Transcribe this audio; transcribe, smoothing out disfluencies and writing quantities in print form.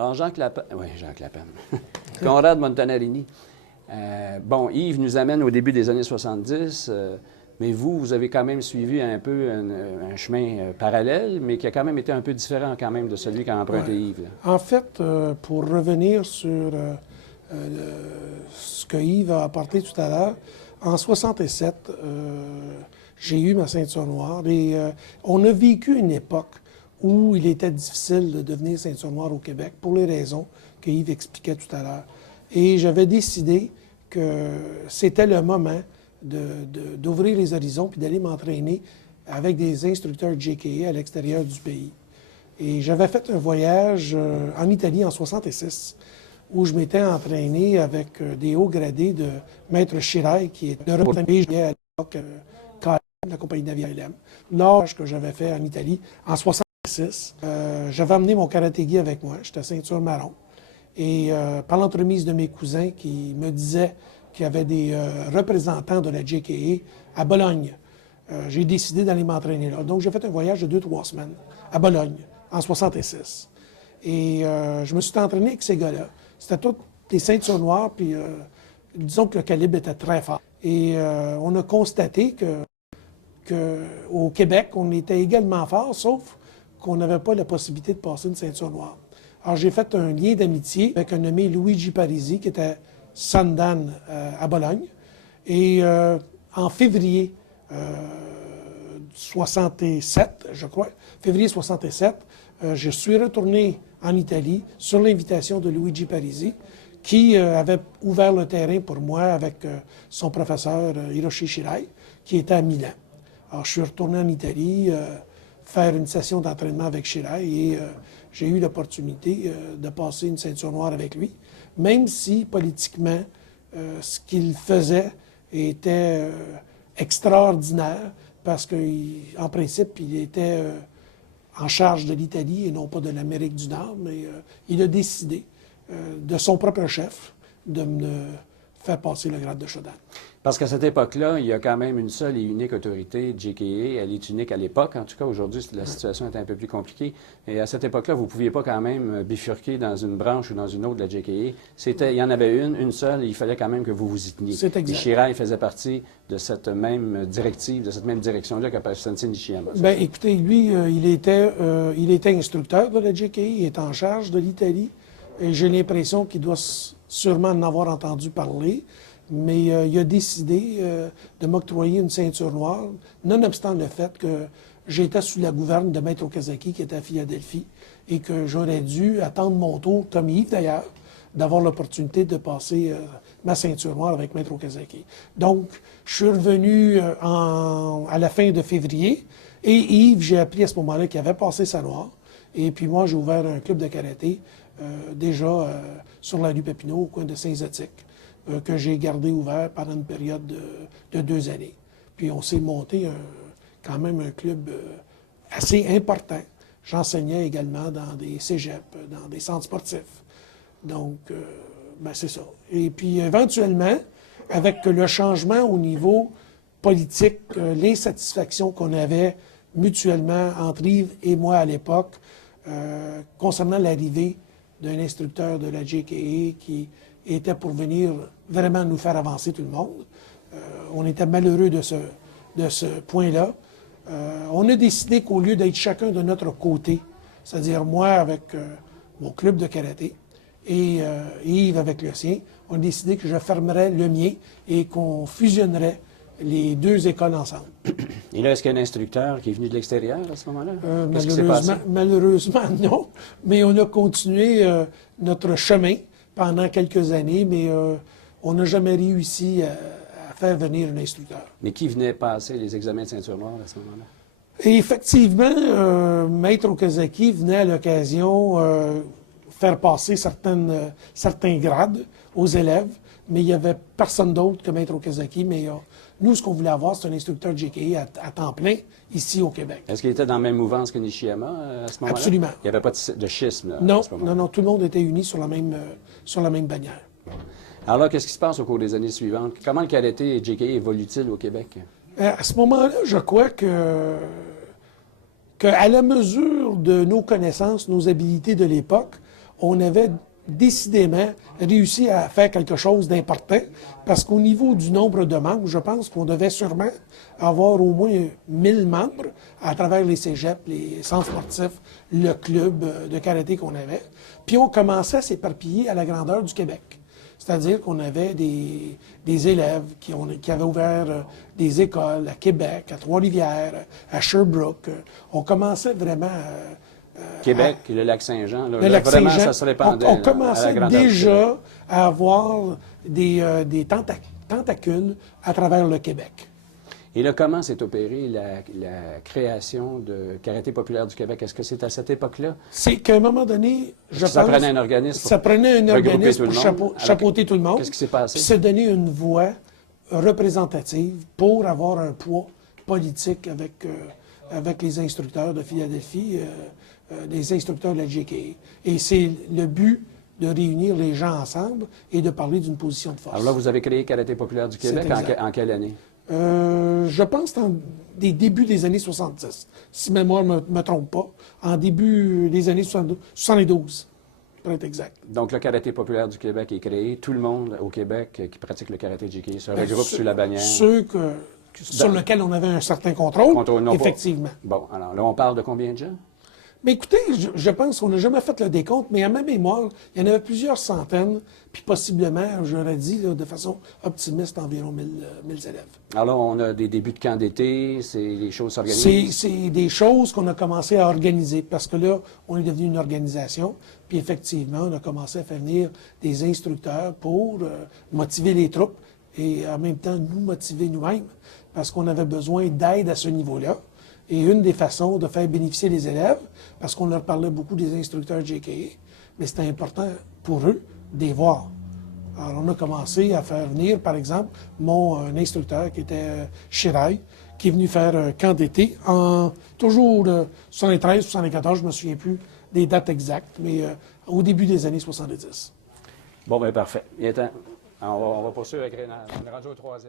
Alors, Jacques Lapen, oui, Jacques Lapen, Conrad Montanari. Bon, Yves nous amène au début des années 70, mais vous avez quand même suivi un peu un chemin parallèle, mais qui a quand même été un peu différent quand même de celui qu'a emprunté Yves. Là. En fait, pour revenir sur ce que Yves a apporté tout à l'heure, en 67, j'ai eu ma ceinture noire et on a vécu une époque où il était difficile de devenir ceinture noire au Québec pour les raisons que Yves expliquait tout à l'heure. Et j'avais décidé que c'était le moment d'ouvrir les horizons puis d'aller m'entraîner avec des instructeurs JKA à l'extérieur du pays. Et j'avais fait un voyage en Italie en 66 où je m'étais entraîné avec des hauts gradés de Maître Shirai, qui est de représenté à l'époque KLM, la compagnie d'aviation KLM. Lors que j'avais fait en Italie en 66, j'avais amené mon karaté-gi avec moi, j'étais ceinture marron. Et par l'entremise de mes cousins qui me disaient qu'il y avait des représentants de la JKA à Bologne, j'ai décidé d'aller m'entraîner là. Donc j'ai fait un voyage de 2-3 semaines à Bologne en 66. Et je me suis entraîné avec ces gars-là. C'était toutes des ceintures noires, puis disons que le calibre était très fort. Et on a constaté qu'au Québec, on était également fort, sauf qu'on n'avait pas la possibilité de passer une ceinture noire. Alors j'ai fait un lien d'amitié avec un nommé Luigi Parisi, qui était Sandan à Bologne. Et en février 67, je crois, février 67, je suis retourné en Italie sur l'invitation de Luigi Parisi, qui avait ouvert le terrain pour moi avec son professeur Hiroshi Shirai, qui était à Milan. Alors je suis retourné en Italie faire une session d'entraînement avec Shirai et j'ai eu l'opportunité de passer une ceinture noire avec lui, même si politiquement, ce qu'il faisait était extraordinaire, parce qu'en principe, il était en charge de l'Italie et non pas de l'Amérique du Nord, mais il a décidé, de son propre chef, de me faire passer le grade de Shodan. Parce qu'à cette époque-là, il y a quand même une seule et unique autorité, JKA. Elle est unique à l'époque. En tout cas, aujourd'hui, la situation est un peu plus compliquée. Et à cette époque-là, vous ne pouviez pas quand même bifurquer dans une branche ou dans une autre de la JKA. Il y en avait une seule, et il fallait quand même que vous vous y teniez. C'est exact. Et Shirai faisait partie de cette même directive, de cette même direction-là qu'a Sensei Nishiyama. Bien, écoutez, lui, il était instructeur de la JKA, il est en charge de l'Italie. Et j'ai l'impression qu'il doit sûrement en avoir entendu parler. Mais il a décidé de m'octroyer une ceinture noire, nonobstant le fait que j'étais sous la gouverne de Maître Okazaki, qui était à Philadelphie, et que j'aurais dû attendre mon tour, comme Yves d'ailleurs, d'avoir l'opportunité de passer ma ceinture noire avec Maître Okazaki. Donc, je suis revenu à la fin de février, et Yves, j'ai appris à ce moment-là qu'il avait passé sa noire, et puis moi, j'ai ouvert un club de karaté, déjà sur la rue Papineau, au coin de Saint-Zotique, que j'ai gardé ouvert pendant une période de 2 années. Puis on s'est monté quand même un club assez important. J'enseignais également dans des cégeps, dans des centres sportifs. Donc, ben c'est ça. Et puis éventuellement, avec le changement au niveau politique, l'insatisfaction qu'on avait mutuellement entre Yves et moi à l'époque, concernant l'arrivée d'un instructeur de la JKA qui était pour venir vraiment nous faire avancer tout le monde. On était malheureux de ce point-là. On a décidé qu'au lieu d'être chacun de notre côté, c'est-à-dire moi avec mon club de karaté et Yves avec le sien, on a décidé que je fermerais le mien et qu'on fusionnerait les 2 écoles ensemble. Et là, est-ce qu'il y a un instructeur qui est venu de l'extérieur à ce moment-là? Malheureusement, non. Mais on a continué notre chemin pendant quelques années, mais on n'a jamais réussi à faire venir un instructeur. Mais qui venait passer les examens de ceinture noire à ce moment-là? Et effectivement, Maître Okazaki venait à l'occasion faire passer certains grades aux élèves, mais il n'y avait personne d'autre que Maître Okazaki. Mais nous, ce qu'on voulait avoir, c'est un instructeur JKA à temps plein ici au Québec. Est-ce qu'il était dans la même mouvance que Nishiyama à ce moment-là? Absolument. Il n'y avait pas de schisme là, non, à ce moment-là? Non, tout le monde était uni sur la même bannière. Alors là, qu'est-ce qui se passe au cours des années suivantes? Comment le karaté et JKA évolue-t-il au Québec? À ce moment-là, je crois que à la mesure de nos connaissances, nos habilités de l'époque, on avait décidément réussi à faire quelque chose d'important parce qu'au niveau du nombre de membres, je pense qu'on devait sûrement avoir au moins 1000 membres à travers les cégeps, les centres sportifs, le club de karaté qu'on avait. Puis on commençait à s'éparpiller à la grandeur du Québec. C'est-à-dire qu'on avait des élèves qui avaient ouvert des écoles à Québec, à Trois-Rivières, à Sherbrooke. On commençait vraiment Québec, le lac Saint-Jean, là, le lac vraiment, Saint-Jean. ça se répandait. On là, commençait à la grandeur du Québec. déjà à avoir des tentacules à travers le Québec. Et là, comment s'est opérée la création de Karaté populaire du Québec? Est-ce que c'est à cette époque-là? C'est qu'à un moment donné, je pense... Ça prenait un organisme Ça prenait un regrouper organisme tout le pour monde? chapeauter tout le monde. Qu'est-ce qui s'est passé? Puis se donner une voix représentative pour avoir un poids politique avec les instructeurs de Philadelphie, les instructeurs de la JKA. Et c'est le but de réunir les gens ensemble et de parler d'une position de force. Alors là, vous avez créé Karaté populaire du Québec en quelle année? Je pense dans des débuts des années 70, si ma mémoire ne me trompe pas, en début des années 72, pour être exact. Donc, le Karaté populaire du Québec est créé. Tout le monde au Québec qui pratique le Karaté JKA se regroupe sous la bannière. Ceux sur lesquels on avait un certain contrôle, non, effectivement. Bon, alors là, on parle de combien de gens? Mais écoutez, je pense qu'on n'a jamais fait le décompte, mais à ma mémoire, il y en avait plusieurs centaines, puis possiblement, j'aurais dit là, de façon optimiste, environ 1000 élèves. Alors là, on a des débuts de camp d'été, les choses s'organisent. C'est des choses qu'on a commencé à organiser, parce que là, on est devenu une organisation, puis effectivement, on a commencé à faire venir des instructeurs pour motiver les troupes et en même temps nous motiver nous-mêmes, parce qu'on avait besoin d'aide à ce niveau-là. Et une des façons de faire bénéficier les élèves, parce qu'on leur parlait beaucoup des instructeurs JKA, mais c'était important pour eux de les voir. Alors, on a commencé à faire venir, par exemple, mon instructeur qui était Shirai, qui est venu faire un camp d'été en toujours 73, 74, je ne me souviens plus des dates exactes, mais au début des années 70. Bon, bien, parfait. Il est temps. On va poursuivre avec Rénal. On est rendu au 3e.